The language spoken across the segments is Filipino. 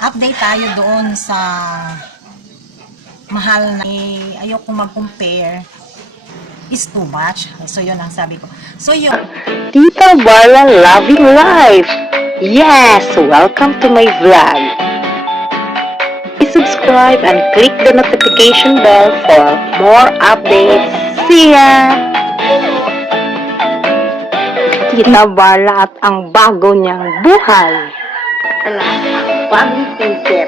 update tayo doon sa mahal na eh, ayoko mag-compare is too much. So, yun ang sabi ko. So, yun. Tita Barla Loving Life. Yes, welcome to my vlog. Please subscribe and click the notification bell for more updates. See ya! Tita Barla at ang bago niyang buhay. Alam, bagong teacher.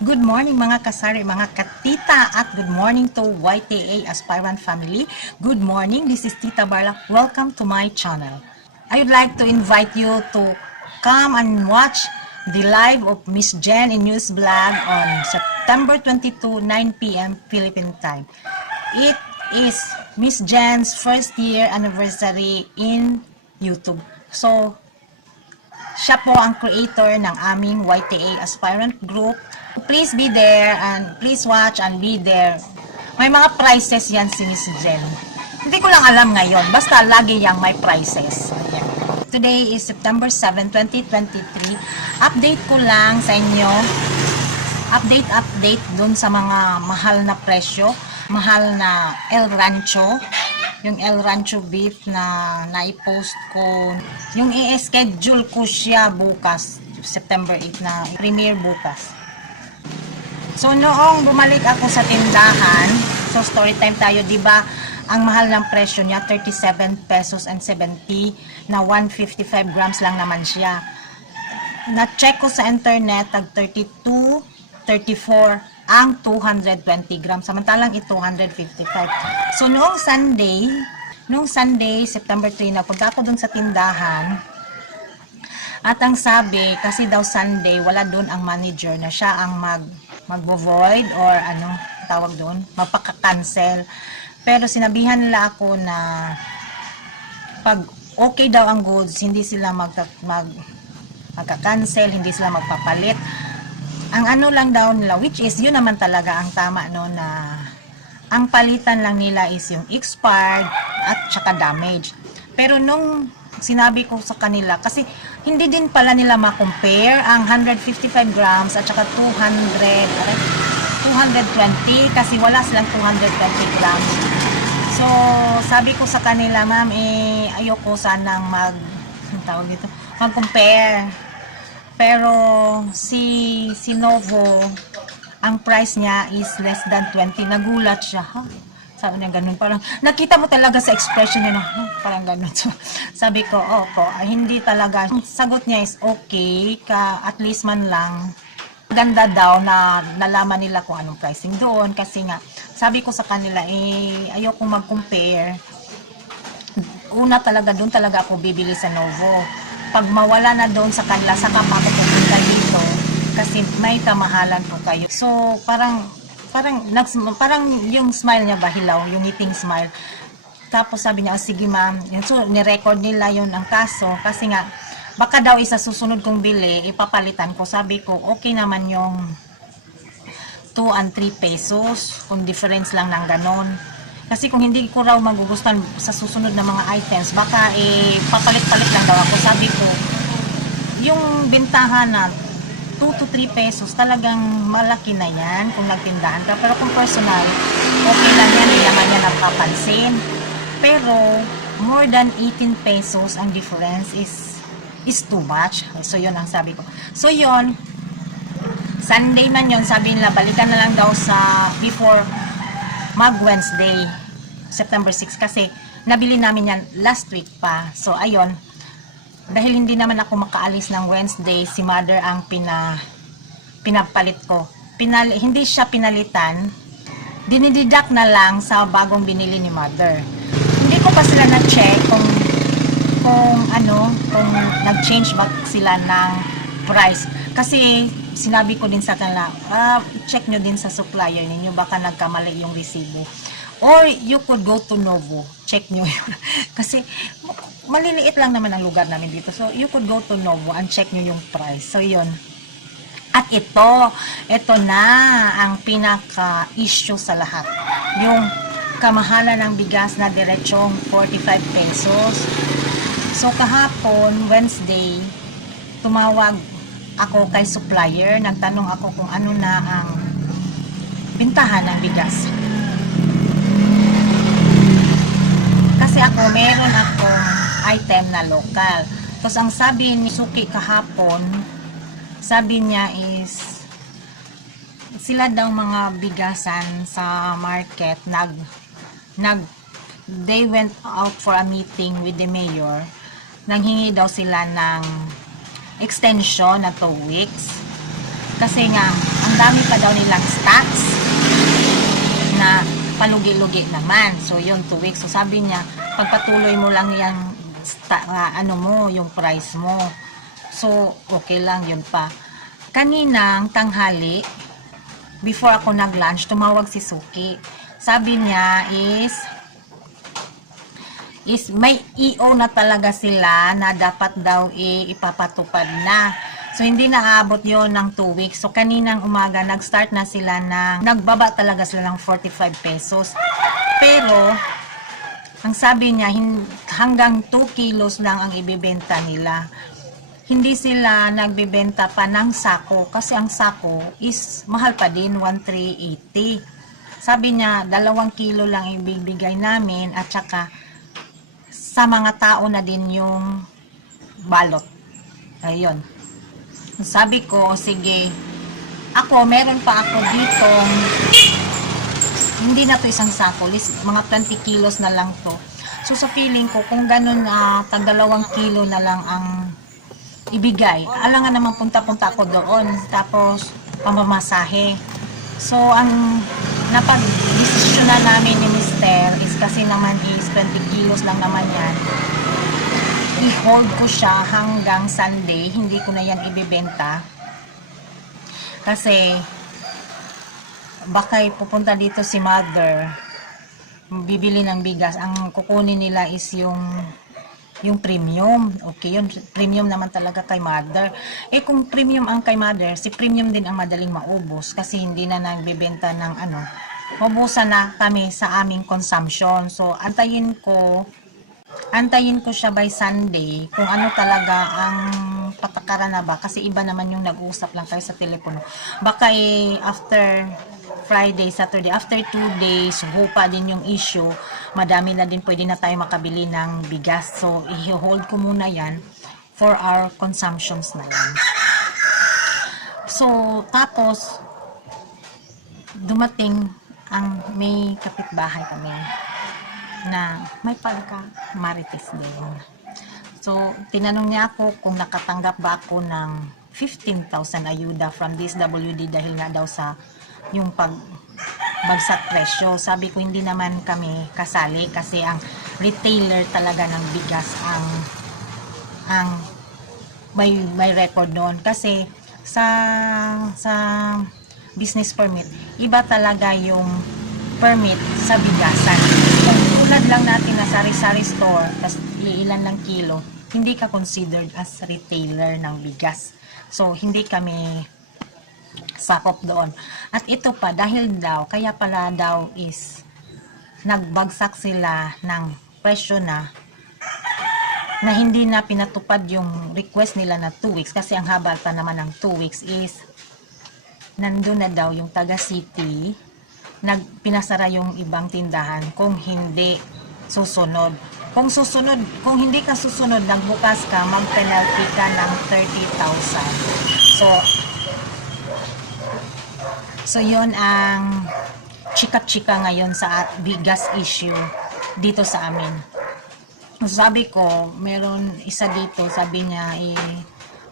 Good morning mga kasari, mga katita at good morning to YTA Aspirant Family. Good morning, this is Tita Barla. Welcome to my channel. I would like to invite you to come and watch the live of Miss Jen in News Vlog on September 22, 9 p.m. Philippine time. It is Miss Jen's first year anniversary in YouTube. So, siya po ang creator ng aming YTA Aspirant Group. Please be there and please watch and be there. May mga prizes yan si Miss Jen. Hindi ko lang alam ngayon. Basta lagi yang may prizes. Today is September 7, 2023. Update ko lang sa inyo. Update, update dun sa mga mahal na presyo. Mahal na El Rancho yung El Rancho beef na naipost ko. Yung i-schedule ko siya bukas, September 8 na premiere bukas. So noong bumalik ako sa tindahan, so story time tayo, 'di ba? Ang mahal ng presyo niya 37 pesos and 70 na 155 grams lang naman siya. Na-check ko sa internet tag 32, 34 ang 220 grams samantalang ito 255. So noong Sunday, noong Sunday, September 3, nagpunta ako dun sa tindahan. At ang sabi, kasi daw Sunday, wala doon ang manager na siya ang mag magvo-void or ano tawag doon, mapaka-cancel. Pero sinabihan nila ako na pag okay daw ang goods, hindi sila mag, mag magka-cancel, hindi sila magpapalit. Ang ano lang daw nila, which is yun naman talaga ang tama no na ang palitan lang nila is yung expired at saka damage. Pero nung sinabi ko sa kanila, kasi hindi din pala nila ma-compare ang 155 grams at saka 200, aray, 220 kasi wala silang 220 grams. So, sabi ko sa kanila, ma'am, eh, ayoko sanang mag, tawag dito, mag-compare. Pero, si, si Novo, ang price niya is less than 20. Nagulat siya, ha? Sabi niya ganun, parang, nakita mo talaga sa expression niya, "Huh?" parang ganun. So, sabi ko, opo, hindi talaga. Sagot niya is, okay, ka, at least man lang, ganda daw na nalaman nila kung anong pricing doon kasi nga sabi ko sa kanila eh ayoko mag-compare una talaga doon talaga ako bibili sa Novo pag mawala na doon sa kanila saka pa ako pupunta dito kasi may kamahalan po kayo so parang parang nags, parang yung smile niya ba hilaw yung ngiting smile tapos sabi niya, "Ah, sige ma'am. So, ni-record nila yon ang kaso. Kasi nga, baka daw isa susunod kong bili, ipapalitan ko. Sabi ko, okay naman yung 2 and 3 pesos. Kung difference lang ng ganon. Kasi kung hindi ko raw magugustuhan sa susunod na mga items, baka eh, papalit-palit lang daw ako. Sabi ko, yung bintahan na 2 to 3 pesos, talagang malaki na yan kung nagtindahan ka. Pero kung personal, okay lang yan, hindi naman yan napapansin. Pero, more than 18 pesos ang difference is is too much. So, yun ang sabi ko. So, yun, Sunday man yun, sabi nila, balikan na lang daw sa before mag-Wednesday, September 6, kasi nabili namin yan last week pa. So, ayun, dahil hindi naman ako makaalis ng Wednesday, si mother ang pina, pinapalit ko. Pinal, hindi siya pinalitan, dinididak na lang sa bagong binili ni mother. Hindi ko pa sila na-check kung kung ano, kung nag-change ba sila ng price. Kasi sinabi ko din sa kanila, ah, check nyo din sa supplier ninyo, baka nagkamali yung resibo. Or you could go to Novo, check nyo. Kasi maliliit lang naman ang lugar namin dito. So you could go to Novo and check nyo yung price. So yun. At ito, ito na ang pinaka-issue sa lahat. Yung kamahalan ng bigas na diretsong 45 pesos. So kahapon, Wednesday, tumawag ako kay supplier, nagtanong ako kung ano na ang bintahan ng bigas. Kasi ako, meron akong item na local. Tapos ang sabi ni Suki kahapon, sabi niya is sila daw mga bigasan sa market nag nag they went out for a meeting with the mayor nanghingi daw sila ng extension na 2 weeks kasi nga ang dami pa daw nilang stocks na palugi-lugi naman so yun 2 weeks so sabi niya pagpatuloy mo lang yan sta- ah, ano mo yung price mo so okay lang yun pa kaninang tanghali before ako nag-lunch, tumawag si Suki. Sabi niya is is may EO na talaga sila na dapat daw i- ipapatupad na. So, hindi na aabot yon ng 2 weeks. So, kaninang umaga, nag-start na sila ng, nagbaba talaga sila ng 45 pesos. Pero, ang sabi niya, hanggang 2 kilos lang ang ibibenta nila hindi sila nagbebenta pa ng sako kasi ang sako is mahal pa din 1,380. Sabi niya, dalawang kilo lang ibibigay namin at saka sa mga tao na din yung balot. Ayun. Sabi ko, sige, ako, meron pa ako dito hindi na to isang sako, mga 20 kilos na lang to. So sa feeling ko, kung ganun na tag dalawang kilo na lang ang ibigay, alangan naman punta-punta ako doon, tapos pamamasahe. So ang napag-desisyon na namin ni Mister is kasi naman is 20 kilos lang naman yan. I-hold ko siya hanggang Sunday, hindi ko na yan ibibenta. Kasi baka pupunta dito si mother. Bibili ng bigas. Ang kukunin nila is yung yung premium. Okay yun. Premium naman talaga kay mother. Eh kung premium ang kay mother si premium din ang madaling maubos kasi hindi na nagbebenta ng ano. Mabusan na kami sa aming consumption. So antayin ko antayin ko siya by Sunday kung ano talaga ang patakaran na ba. Kasi iba naman yung nag-uusap lang kayo sa telepono. Baka eh after Friday, Saturday, after 2 days hupa din yung issue. Madami na din pwede na tayo makabili ng bigas. So i-hold ko muna yan for our consumptions na lang so tapos dumating ang may kapitbahay kami na may pagka marites din. So, tinanong niya ako kung nakatanggap ba ako ng 15,000 ayuda from DSWD dahil nga daw sa yung pag bagsak presyo. Sabi ko hindi naman kami kasali kasi ang retailer talaga ng bigas ang ang may may record doon kasi sa sa business permit iba talaga yung permit sa bigasan sari-sari store tas ilan lang kilo hindi ka considered as retailer ng bigas. So hindi kami sakop doon. At ito pa dahil daw kaya pala daw is nagbagsak sila ng presyo na na hindi na pinatupad yung request nila na 2 weeks. Kasi ang haba pa naman ng 2 weeks is nandun na daw yung taga city nagpinasara yung ibang tindahan kung hindi susunod kung susunod kung hindi ka susunod nagbukas ka mag-penalty ka ng 30,000 so so yon ang chika-chika ngayon sa bigas issue dito sa amin sabi ko, meron isa dito, sabi niya, eh,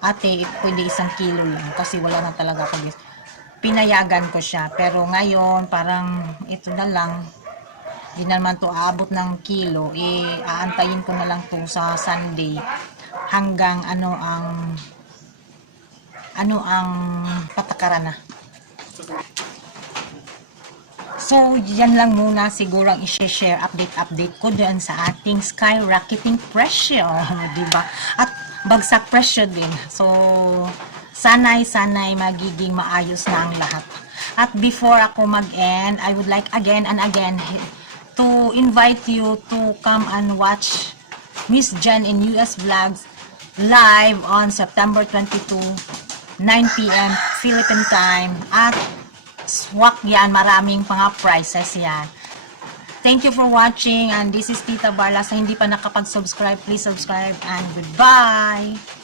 ate, pwede isang kilo lang kasi wala na talaga ako. Pinayagan ko siya. Pero ngayon, parang ito na lang, di na naman to aabot ng kilo, eh, aantayin ko na lang to sa Sunday hanggang ano ang ano ang patakaran na. So, yan lang muna siguro ang i-share update-update ko dyan sa ating skyrocketing presyo, di ba? At bagsak presyo din. So, sanay, sanay magiging maayos na ang lahat. At before ako mag-end, I would like again and again to invite you to come and watch Miss Jen in US Vlogs live on September 22, 9 p.m. Philippine time. At swak yan, maraming mga prizes yan. Thank you for watching and this is Tita Barla. Sa hindi pa nakapag-subscribe, please subscribe and goodbye!